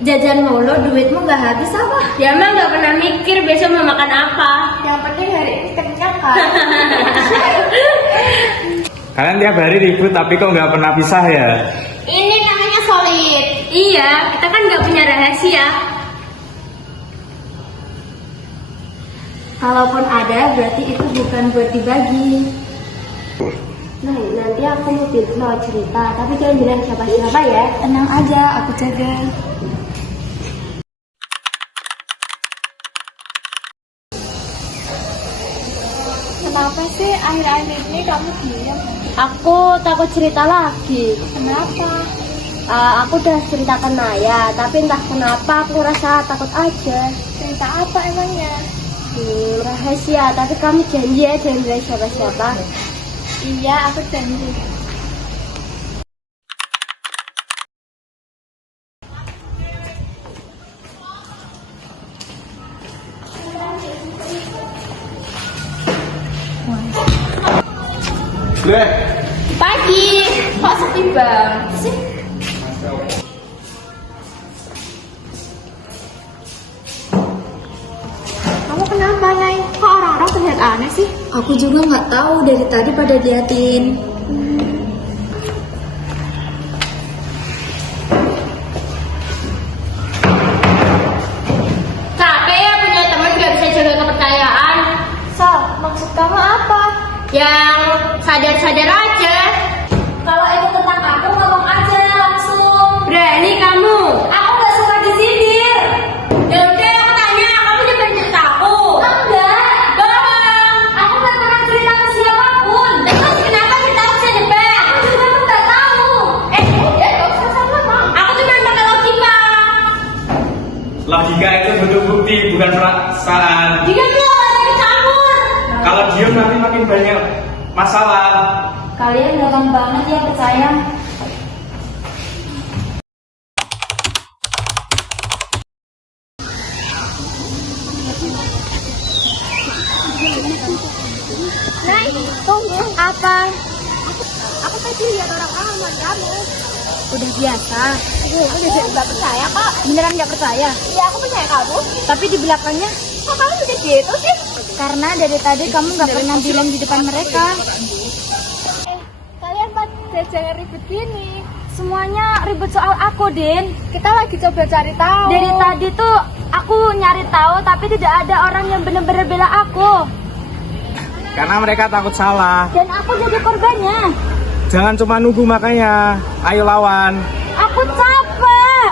Jajan mulu, duitmu nggak habis apa? Ya emang nggak pernah mikir besok mau makan apa. Yang penting hari ini kenyang kan? Kalian tiap hari ribut tapi kok nggak pernah pisah ya? Ini namanya solid. Iya, kita kan nggak punya rahasia. Kalaupun ada, berarti itu bukan buat dibagi. Nah, nanti aku mau cerita, tapi jangan bilang siapa-siapa ya. Tenang aja, aku jaga. Kenapa sih akhir-akhir ini kamu diam? Aku takut cerita lagi. Kenapa? Aku udah ceritakan Naya, tapi entah kenapa aku ngerasa takut aja. Cerita apa emangnya? Rahasia, tapi kamu janji ya jangan bilang siapa-siapa. Iya, aku janji. Bleh. Pagi, kok sepi banget sih? Kamu kenapa, Nay? Kok orang-orang terlihat aneh sih? Aku juga nggak tahu, dari tadi pada liatin. Capek ya punya teman gak bisa jaga kepercayaan. So, maksud kamu apa? Yang sadar-sadar aja. Kalau itu tentang aku, ngomong aja langsung. Berani kamu. Aku nggak suka disindir. Ya udah aku tanya, kamu nyebarin cerita aku. Enggak. Bohong. Aku nggak pernah cerita ke siapapun. Terus kenapa cerita aku bisa nyebar? Aku juga nggak tahu. Udah, nggak usah sama. Aku cuma pakai logika. Logika itu bentuk bukti, bukan perasaan. Dia tuh lagi campur. Kalau diem nanti makin banyak masalah. Kalian gampang banget ya percaya. Nay, tunggu. Apa? Aku tadi lihat orang aman kamu. Udah biasa. Udah nggak percaya kok. Beneran nggak percaya? Iya, aku percaya kamu. Tapi di belakangnya, Kok kamu bisa gitu sih? karena dari tadi kamu nggak pernah bilang di depan mereka. Kalian pada jangan ribet gini. Semuanya ribut soal aku, Din. Kita lagi coba cari tahu. Dari tadi tuh aku nyari tahu, tapi tidak ada orang yang benar-benar bela aku. Karena mereka takut salah. Dan aku jadi korbannya. Jangan cuma nunggu makanya. Ayo lawan. Aku capek.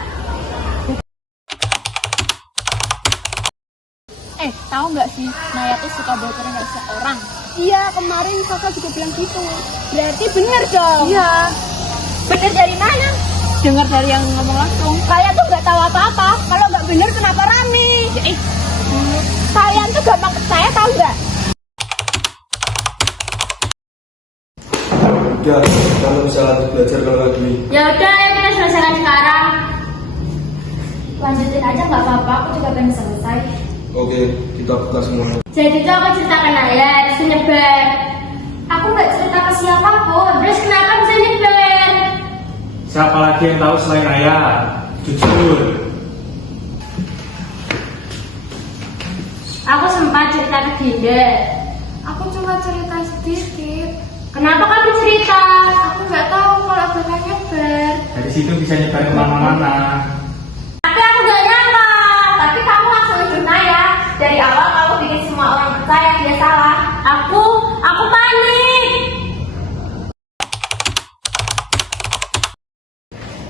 Tahu nggak sih, Naya tuh suka bocorin rahasia orang. Iya, kemarin kakak juga bilang gitu. Berarti bener dong. Iya. Bener dari mana? Dengar dari yang ngomong langsung. Kalian tuh nggak tahu apa-apa. Kalau nggak bener kenapa rame? Kalian tuh gampang percaya, tahu nggak? Ya, kamu bisa lanjut belajar kalau lagi. Ya udah, ayo kita selesaikan sekarang. Lanjutin aja nggak apa-apa, aku juga pengen selesai. Oke, kita buka semuanya. Jadi tuh aku ceritakan Naya, bisa nyebar. Aku nggak cerita ke siapapun. Terus kenapa bisa nyebar? Siapa lagi yang tahu selain Ayah? Jujur. Aku sempat cerita ke Dinda. Aku cuma cerita sedikit. Kenapa kamu cerita? Aku nggak tahu kalau bakal nyebar. Dari situ bisa nyebar kemana-mana. Tapi aku gak nyangka. Tapi kamu langsung ikut Naya. Dari awal kamu bikin semua orang percaya dia salah. Aku panik.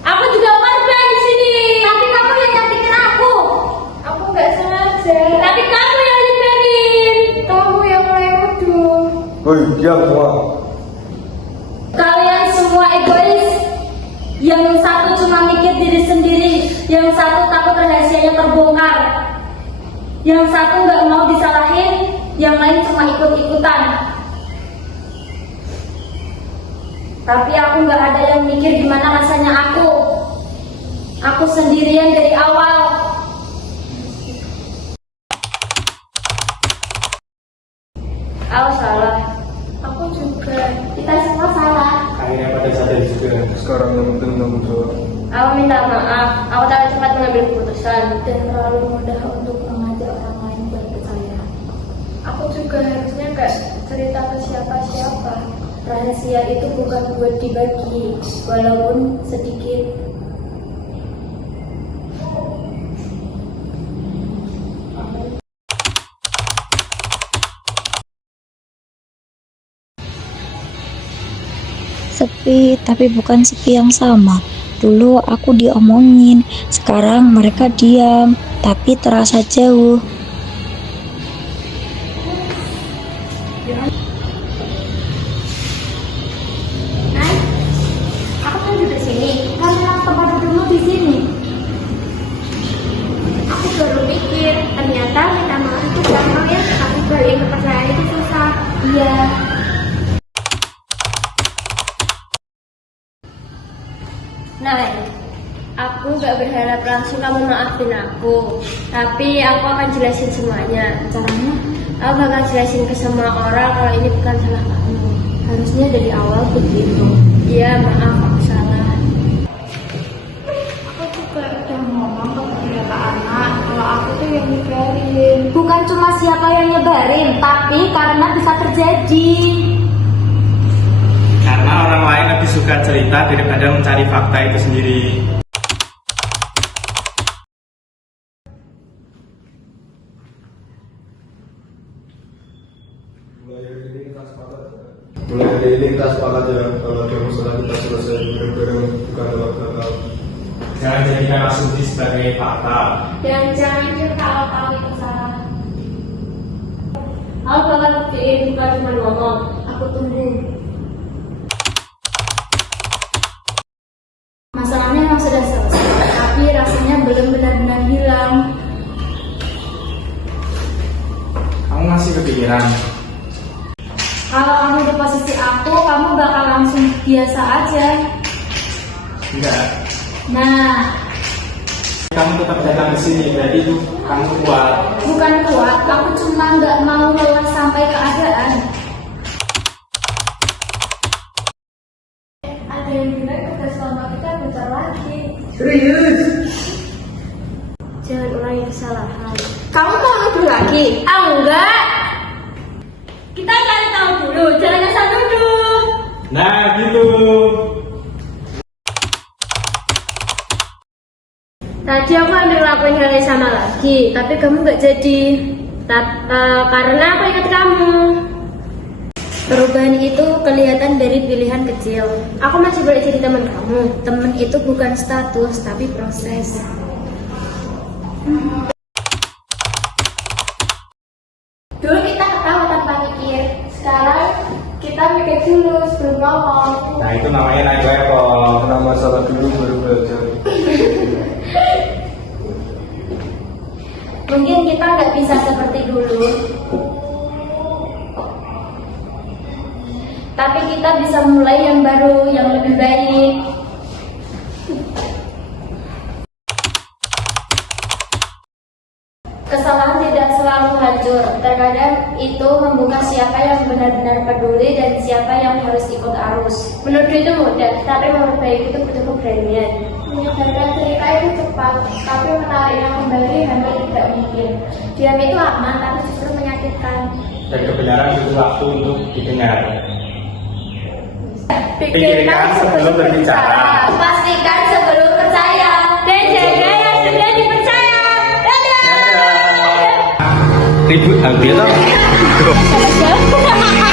Aku juga korban di sini. Tapi kamu yang nyakitin aku. Aku nggak sengaja. Tapi kamu yang nyebarin. Kamu yang mulai nuduh. Woi, diam semua. Kalian semua egois. Yang satu cuma mikir diri sendiri, yang satu takut rahasianya terbongkar, yang satu nggak mau disalahin, yang lain cuma ikut-ikutan. Tapi aku nggak ada yang mikir gimana rasanya aku. Aku sendirian dari awal. Aku salah. Aku juga. Kita semua salah. Akhirnya pada sadar juga. Sekarang yang penting tanggung jawab. Aku minta maaf, aku terlalu cepat mengambil keputusan dan terlalu mudah untuk mengajak orang lain buat percaya. Aku juga harusnya gak cerita ke siapa-siapa. Rahasia itu bukan buat dibagi, walaupun sedikit. Sepi, tapi bukan sepi yang sama. Dulu aku diomongin, sekarang mereka diam, tapi terasa jauh. Aku kan duduk sini karena tempat dudukmu di sini. Aku baru mikir, ternyata minta maaf itu gampang ya, tapi balik kepercayaan itu susah. Iya. Nah, aku gak berharap langsung kamu maafin aku, tapi aku akan jelasin semuanya. Caranya? Aku bakal jelasin ke semua orang kalau ini bukan salah kamu. Harusnya dari awal begitu. Iya, maaf aku salah. Aku juga udah ngomong ke beberapa anak kalau aku tuh yang nyebarin. Bukan cuma siapa yang nyebarin, tapi karena bisa terjadi. Karena orang lain lebih suka cerita daripada mencari fakta itu sendiri. Mulai dari ini kita sepakat ya, kalau ada masalah kita selesai bareng-bareng, bukan lewat kata. Jangan jadikan asumsi sebagai fakta. Dan jangan mikir kalau kamu itu salah. Aku bakal buktiin, bukan cuma ngomong. Aku tunggu. Masalahnya memang sudah selesai, tapi rasanya belum benar-benar hilang. Kamu masih kepikiran? Kalau kamu di posisi aku, kamu bakal langsung biasa aja. Enggak. Nah, Kamu tetap datang ke sini, berarti itu kamu kuat. bukan kuat, aku cuma nggak mau lelah sampai keadaan. Ada yang bilang tugas lama kita bentar lagi. Jangan ulangi kesalahan. Kamu mau nuduh lagi? Ah, enggak. Kita cari tahu dulu, jangan asal duduk. Nah, gitu. Tadi aku ambil lakuin hal yang sama lagi, tapi kamu nggak jadi. Karena aku ingat kamu. Perubahan itu kelihatan dari pilihan kecil. Aku masih boleh jadi teman kamu. Teman itu bukan status, tapi proses. Dulu kita ketawa tanpa mikir. Sekarang kita mikir dulu sebelum ngomong. Nah, itu namanya naik level. Kena masalah dulu baru belajar. Mungkin kita nggak bisa seperti dulu, tapi kita bisa mulai yang baru, yang lebih baik. Kesalahan tidak selalu hancur. Terkadang itu membuka siapa yang benar-benar peduli dan siapa yang harus ikut arus. Menuduh itu mudah, tapi memperbaiki itu butuh keberanian. Menyebarkan cerita itu cepat, tapi menariknya kembali hampir tidak mungkin. Diam itu aman, tapi justru menyakitkan. Dan kebenaran butuh waktu untuk didengar. Pikirkan sebelum berbicara. Pastikan sebelum percaya. Dan jaga yang sudah dipercaya. Dadah. Ribut hampir. Salah siapa?